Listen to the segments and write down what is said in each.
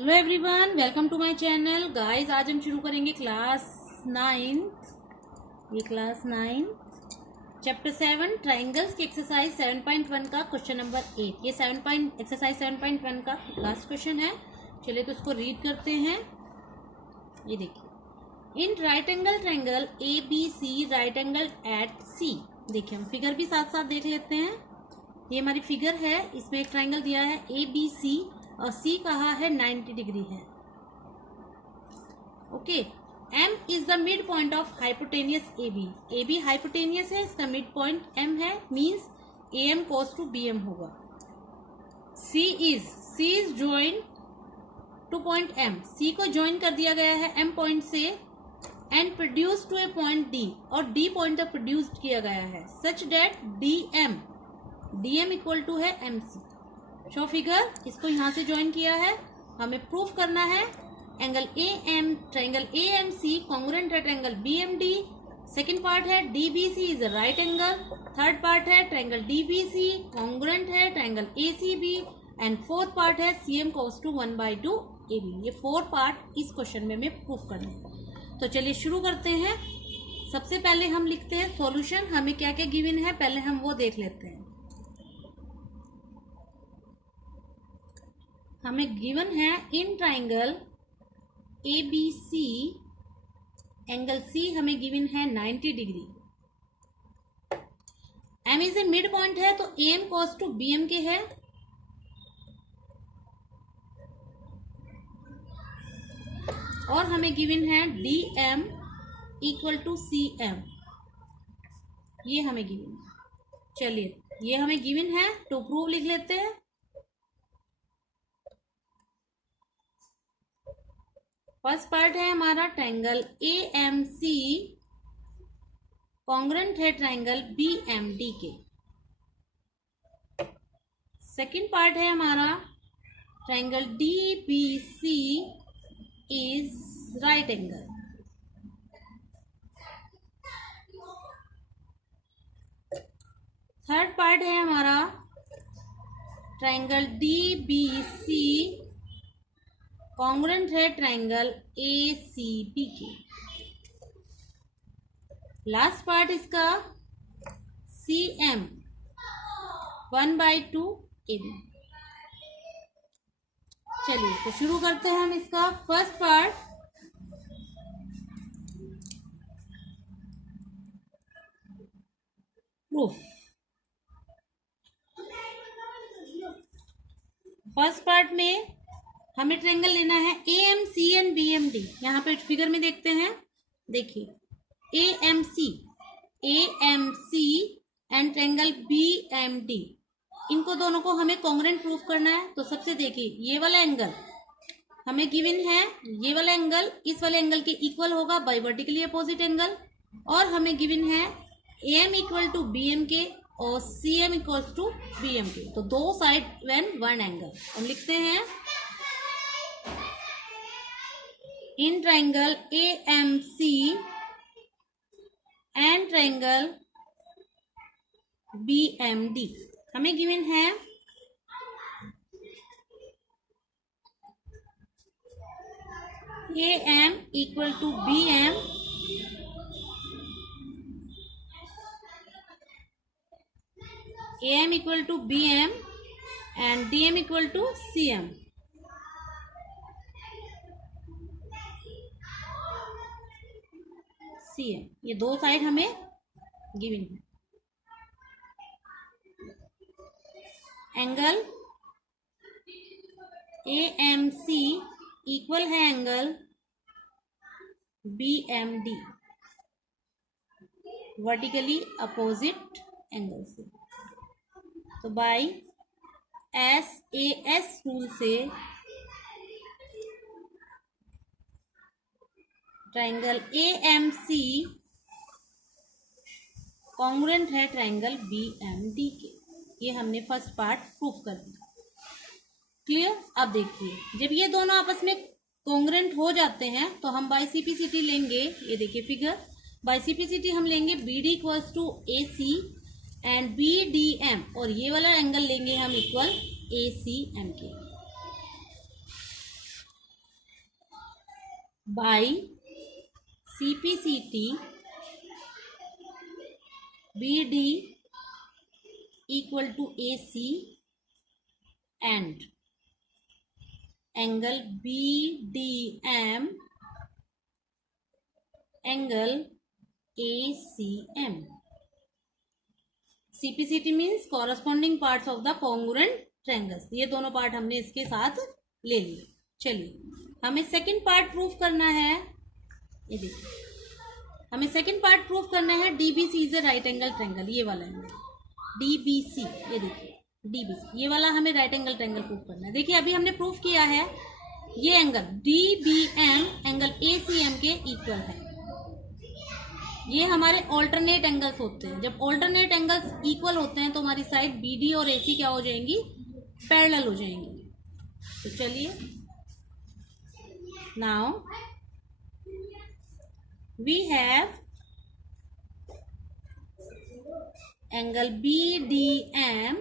Hello everyone, welcome to my channel. Guys, आज हम शुरू करेंगे क्लास 9। ये क्लास 9 चैप्टर 7 ट्राइंगल्स की एक्सरसाइज 7.1 का क्वेश्चन नंबर 8। ये एक्सरसाइज 7.1 का लास्ट क्वेश्चन है। चलिए तो इसको रीड करते हैं। ये देखिए, in right angle triangle A B C right angle at C. देखिए, हम फिगर भी साथ साथ देख लेते हैं। ये हमारी फिगर है, इसमें एक ट्राइंगल दिया है ए बी सी और सी कहा है 90 डिग्री है। Okay, M is the mid point of hypotenuse A B hypotenuse है, इसका मिड पॉइंट एम है, means A M equals to B M होगा। C is join to point M, C को ज्वाइन कर दिया गया है एम पॉइंट से and produce to a point D, और डी पॉइंट तक प्रोड्यूस्ड किया गया है such that D M equal to है एम सी। शो फिगर, इसको यहां से ज्वाइन किया है, हमें प्रूफ करना है angle A M triangle A M C congruent है triangle B M D. Second part है D B C is a right angle. Third part है triangle D B C congruent है triangle A C B. And fourth part है C M equals to 1/2 A B. ये 4 part इस question में हमें proof करना है। तो चलिए शुरू करते हैं। सबसे पहले हम लिखते हैं सॉल्यूशन। हमें क्या क्या गिवन है पहले हम वो देख लेते हैं। हमें गिवन है in triangle A B C angle C हमें गिवन है 90 degree. M is a mid point है तो A M equals to B M के है। और हमें गिवन है D M equal to C M, ये हमें गिवन है। चलिए, ये हमें गिवन है, टू प्रूव लिख लेते हैं। फर्स्ट पार्ट है हमारा triangle A M C congruent है ट्राइंगल बी एम डी के। सेकेंड पार्ट है हमारा triangle D B C is right angle. Third part है हमारा triangle D B C congruent है ट्राइंगल ए सी बी के। लास्ट पार्ट इसका C M 1/2 A B. चलिए तो शुरू करते हैं हम इसका first part. Proof. First part में हमें ट्रायंगल लेना है A M C and B M D. यहाँ पे फिगर में देखते हैं, देखिए A M C and triangle B M D, इनको दोनों को हमें कॉन्ग्रुएंट प्रूफ करना है। तो सबसे देखिए, ये वाला एंगल हमें गिवन है, ये वाला एंगल इस वाले एंगल के इक्वल होगा बाय वर्टिकली अपोजिट एंगल। और हमें गिवन है A M equal to B M के और C M equal to B M के। तो दो साइड व्हेन वन एंगल। हम लिखते हैं in triangle A M C and triangle B M D हमें गिवन है A M equal to B M A M equal to B M and D M equal to C M. ये दो side हमें given है। Angle A M C equal है angle B M D, vertically opposite angle से। तो by SAS rule से triangle A M C congruent है triangle B M D के। ये हमने फर्स्ट पार्ट प्रूफ कर दिया। क्लियर? अब देखिए, जब ये दोनों आपस में कॉन्ग्रुएंट हो जाते हैं तो हम बाय सीपीसीटी लेंगे। ये देखिए फिगर, बाय सीपीसीटी हम लेंगे B D equals to A C and B D M, और ये वाला एंगल लेंगे हम इक्वल ए सी एम के। By CPCT BD equal to AC and angle BDM angle ACM. CPCT means corresponding parts of the congruent triangles. ये दोनों part हमने इसके साथ ले लिए। चलिए हमें सेकंड पार्ट प्रूफ करना है। ये देखिए हमें सेकंड पार्ट प्रूफ करना है DBC is a right angle triangle. ये वाला है DBC, ये देखिए DBC, ये वाला हमें राइट एंगल ट्रायंगल प्रूफ करना है। देखिए अभी हमने प्रूफ किया है ये एंगल DBM एंगल ACM के इक्वल है। ये हमारे ऑल्टरनेट एंगल्स होते हैं। जब ऑल्टरनेट एंगल्स इक्वल होते हैं तो हमारी साइड BD और AC क्या हो जाएंगी, पैरेलल हो जाएंगी। तो चलिए now we have angle BDM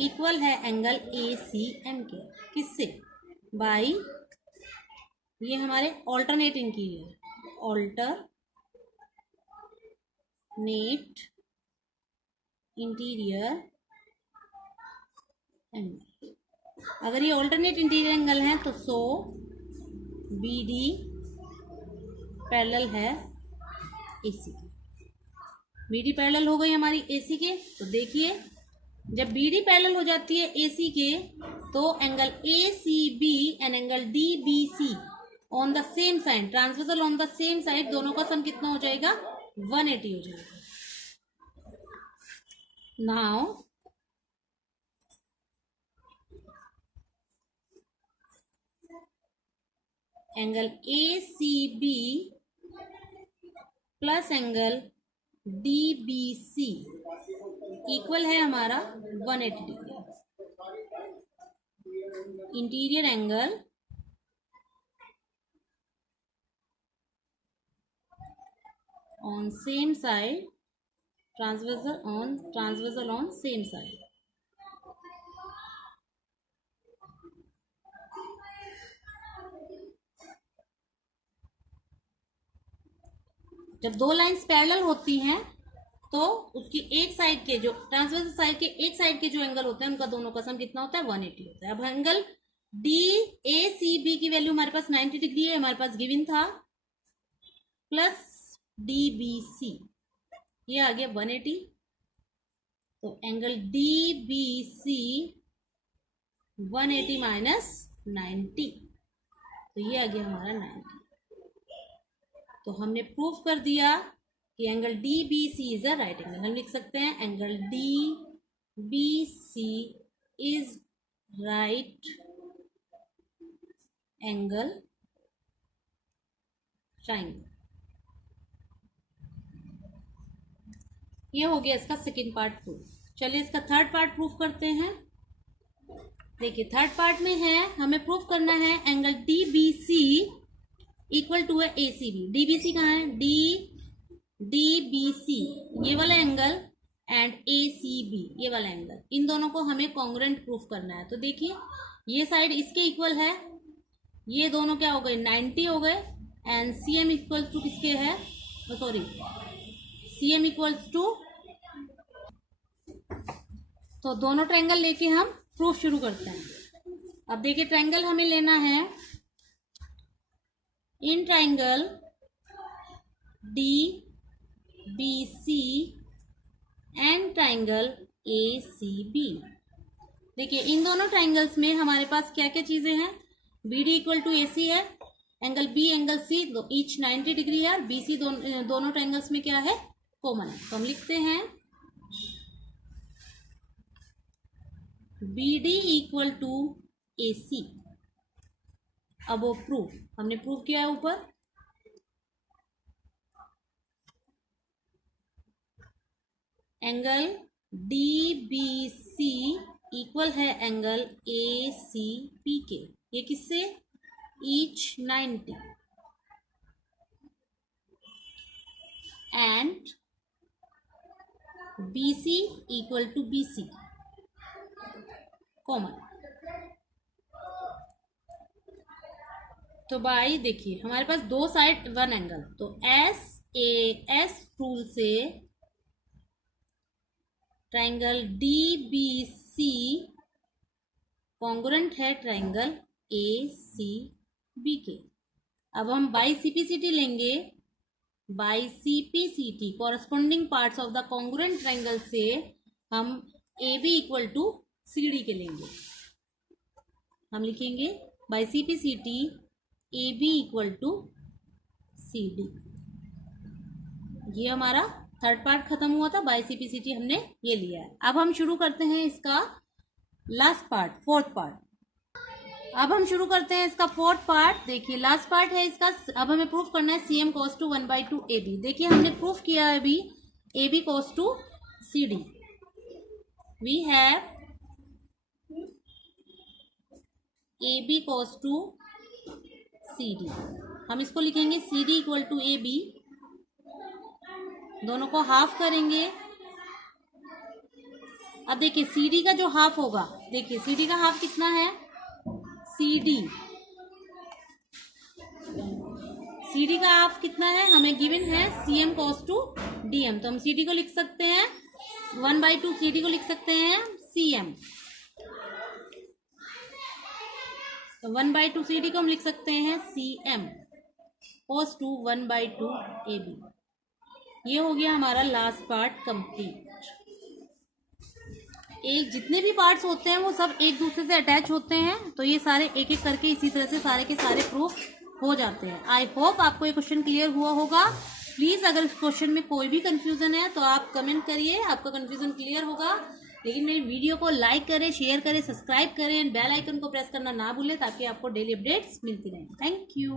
equal है एंगल ACM के। किससे? बाई ये हमारे alternate interior, alternate interior angle. अगर ये ऑल्टरनेट इंटीरियर एंगल है तो सो BD पैरेलल है AC के। BD पैरेलल हो गई हमारी AC के। तो देखिए जब BD पैरेलल हो जाती है AC के तो angle ACB and angle DBC on the same side, transversal on the same side, दोनों का सम कितना हो जाएगा, 180 हो जाएगा। Now angle ACB plus angle DBC equal है हमारा 180 degree. Interior angle on same side, transversal on same side। जब दो लाइंस पैरेलल होती हैं तो उसकी एक साइड के जो ट्रांसवर्सल साइड के एक साइड के जो एंगल होते हैं उनका दोनों का सम कितना होता है, 180 होता है। अब एंगल DACB की वैल्यू हमारे पास 90 डिग्री है, हमारे पास गिवन था, प्लस DBC ये आ गया 180। तो एंगल DBC 180 माइनस 90, तो ये आ गया हमारा 90। तो हमने प्रूफ कर दिया कि angle DBC is a right angle. हम लिख सकते हैं angle DBC is right angle triangle. ये हो गया इसका सेकंड पार्ट प्रूफ। चलिए इसका थर्ड पार्ट प्रूफ करते हैं। देखिए थर्ड पार्ट में है हमें प्रूफ करना है एंगल DBC इक्वल टू है ACB। DBC कहाँ है, DBC ये वाला एंगल एंड ACB ये वाला एंगल, इन दोनों को हमें कॉन्ग्रुएंट प्रूफ करना है। तो देखिए ये साइड इसके इक्वल है, ये दोनों क्या हो गए, 90 हो गए, एंड CM इक्वल टू किसके है, सॉरी CM इक्वल्स टू, तो दोनों ट्रायंगल लेके हम प्रूफ शुरू करते हैं। अब देखिए ट्रायंगल हमें लेना है, in triangle DBC and triangle ACB। देखिए इन दोनों ट्रायंगल्स में हमारे पास क्या क्या चीजें हैं, BD इक्वल टू AC है, angle B angle C each 90 degree है, BC दोनों ट्रायंगल्स में क्या है, कॉमन है। तो हम लिखते हैं BD इक्वल टू AC। अब वो प्रूफ हमने प्रूफ किया है ऊपर, एंगल DBC इक्वल है एंगल ACP के। ये किससे, each 90, and BC equal to BC common. तो बाई देखिए हमारे पास दो साइड वन एंगल, तो एस रूल से ट्राइंगल DBC कॉन्ग्रुएंट है ट्राइंगल ACB के। अब हम बाई CPCT लेंगे, by CPCT corresponding parts of the congruent triangle से हम AB इक्वल टू CD के लेंगे। हम लिखेंगे by CPCT AB equal to CD। ये हमारा थर्ड पार्ट खत्म हुआ था, बाई CPCT हमने ये लिया है। अब हम शुरू करते हैं इसका लास्ट पार्ट, फोर्थ पार्ट। अब हम शुरू करते हैं इसका फोर्थ पार्ट। देखिए लास्ट पार्ट है इसका। अब हमें प्रूफ करना है CM cos टू 1/2 AB। देखिए हमने प्रूफ किया है अभी AB cos to CD। We have AB cos to CD। हम इसको लिखेंगे CD इक्वल टू AB, दोनों को हाफ करेंगे। अब देखिए CD का जो हाफ होगा, देखिए CD का हाफ कितना है, CD का हाफ कितना है, हमें गिवन है CM cos टू DM। तो हम CD को लिख सकते हैं 1/2, CD को लिख सकते हैं CM। तो 1/2 CD को हम लिख सकते हैं CM cos टू 1/2 AB। ये हो गया हमारा लास्ट पार्ट कंप्लीट। एक जितने भी पार्ट्स होते हैं वो सब एक दूसरे से अटैच होते हैं, तो ये सारे एक एक करके इसी तरह से सारे के सारे प्रूफ हो जाते हैं। आई होप आपको ये क्वेश्चन क्लियर हुआ होगा। प्लीज अगर इस क्वेश्चन में कोई भी कंफ्यूजन है तो आप कमेंट करिए, आपका कंफ्यूजन क्लियर होगा। लेकिन मेरी वीडियो को लाइक करें, शेयर करें, सब्सक्राइब करें, बेल आइकन को प्रेस करना ना भूलें ताकि आपको डेली अपडेट्स मिलती रहें। Thank you.